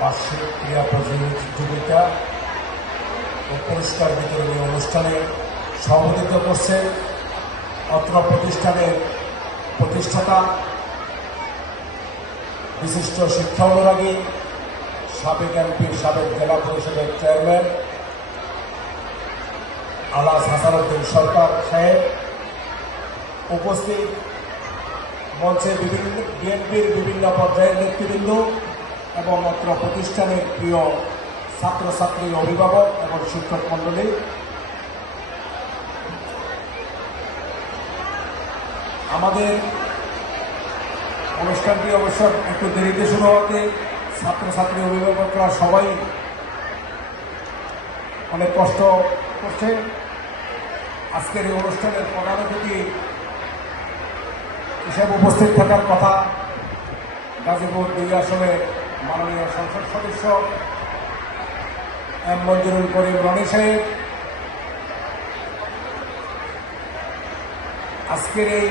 বার্ষিক ক্রীড়া প্রতিযোগিতা ও পুরস্কার বিতরণী অনুষ্ঠানে সভাপতিত্ব করছে অত্র প্রতিষ্ঠানের প্রতিষ্ঠাতা বিশিষ্ট শিক্ষা অনুরাগী সাবেক এমপি সাবেক জেলা পরিষদের চেয়ারম্যান আলাস হাসানুদ্দিন সরকার সাহেব, উপস্থিত মঞ্চে বিএনপির বিভিন্ন পর্যায়ের নেতৃবৃন্দ এবং অত্র প্রতিষ্ঠানের প্রিয় ছাত্রছাত্রী, অভিভাবক এবং শিক্ষক মণ্ডলী, আমাদের অনুষ্ঠানটি অবশ্য একটু দেরিতে শুরু হওয়াতে ছাত্রছাত্রী অভিভাবকরা সবাই অনেক কষ্ট করছে। আজকের এই অনুষ্ঠানের প্রধান অতিথি হিসেবে উপস্থিত থাকার কথা গাজীপুর ২ আসনের মাননীয় সংসদ সদস্য এম মঞ্জুরুল করিম রনি সাহেব। আজকের এই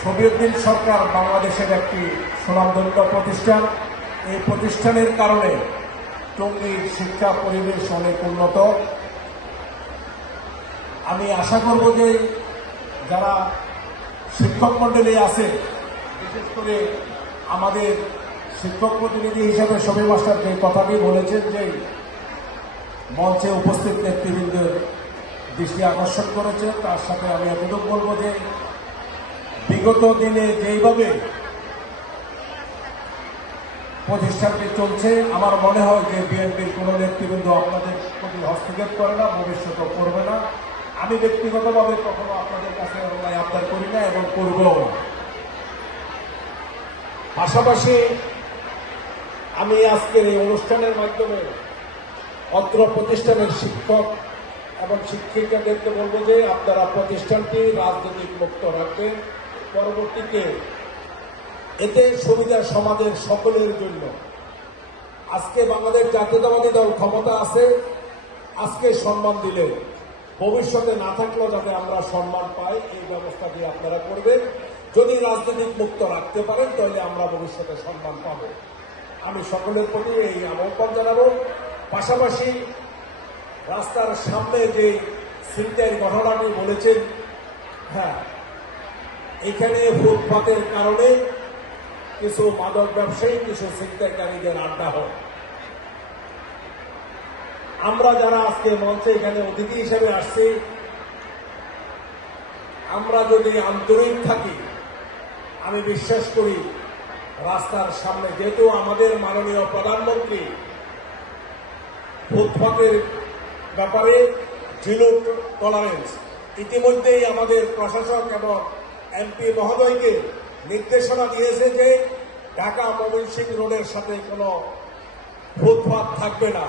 শফিউদ্দিন সরকার বাংলাদেশের একটি সুনামধন্য প্রতিষ্ঠান। এই প্রতিষ্ঠানের কারণে টঙ্গীর শিক্ষা পরিবেশ অনেক উন্নত। আমি আশা করব যে যারা শিক্ষক মণ্ডলী আছে, বিশেষ করে আমাদের শিক্ষক প্রতিনিধি হিসেবে শফি মাস্টার যে কথাটি বলেছেন, যে মঞ্চে উপস্থিত নেতৃবৃন্দের দৃষ্টি আকর্ষণ করেছে, তার সাথে আমি এতটুকু বলবো যে বিগত দিনে যেইভাবে প্রতিষ্ঠানটি চলছে, আমার মনে হয় যে বিএনপির কোনো নেতৃবৃন্দ আপনাদের প্রতি হস্তক্ষেপ করে না, ভবিষ্যতেও করবে না। আমি ব্যক্তিগতভাবে কখনো আপনাদের কাছে আবদার করি না এবং করবও না। পাশাপাশি আমি আজকের এই অনুষ্ঠানের মাধ্যমে অত্র প্রতিষ্ঠানের শিক্ষক এবং শিক্ষিকাদেরকে বলবো যে আপনারা প্রতিষ্ঠানটি রাজনৈতিক মুক্ত রাখবেন। পরবর্তীতে এতে সুবিধা সমাজের সকলের জন্য। আজকে বাংলাদেশ জাতীয়তাবাদী দল ক্ষমতা আছে, আজকে সম্মান দিলে ভবিষ্যতে না থাকলেও যাতে আমরা সম্মান পাই, এই ব্যবস্থাটি আপনারা করবেন। যদি রাজনৈতিক মুক্ত রাখতে পারেন তাহলে আমরা ভবিষ্যতে সম্মান পাব। আমি সকলের প্রতি এই আহ্বান জানাবো। পাশাপাশি রাস্তার সামনে যে ছিনতাইয়ের ঘটনাটি বলেছেন, হ্যাঁ, এখানে ফুটপাতের কারণে কিছু মাদক ব্যবসায়ী, কিছু ছিনতাইকারীদের আড্ডা হয়। আমরা যারা আজকে মঞ্চে এখানে অতিথি হিসেবে আসছি, আমরা যদি আন্তরিক থাকি, আমি বিশ্বাস করি রাস্তার সামনে, যেহেতু আমাদের মাননীয় প্রধানমন্ত্রী ফুটপাতের ব্যাপারে জিরো টলারেন্স ইতিমধ্যেই আমাদের প্রশাসক এবং এমপি মহোদয়কে নির্দেশনা দিয়েছে যে ঢাকা ময়মনসিংহ রোডের সাথে কোনো ফুটপাত থাকবে না।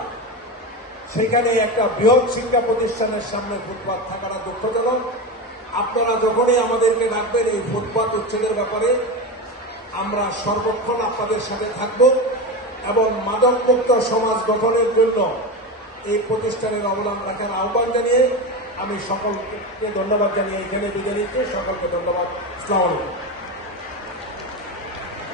সেখানে একটা বৃহৎ শিক্ষা প্রতিষ্ঠানের সামনে ফুটপাত থাকাটা দুঃখজনক। আপনারা যখনই আমাদেরকে ডাকবেন এই ফুটপাত উচ্ছেদের ব্যাপারে আমরা সর্বক্ষণ আপনাদের সাথে থাকব এবং মাদকমুক্ত সমাজ গঠনের জন্য এই প্রতিষ্ঠানের অবদান রাখার আহ্বান জানিয়ে আমি সকলকে ধন্যবাদ জানিয়ে এখানে বিদায় নিচ্ছি। সকলকে ধন্যবাদ। আসসালামু আলাইকুম।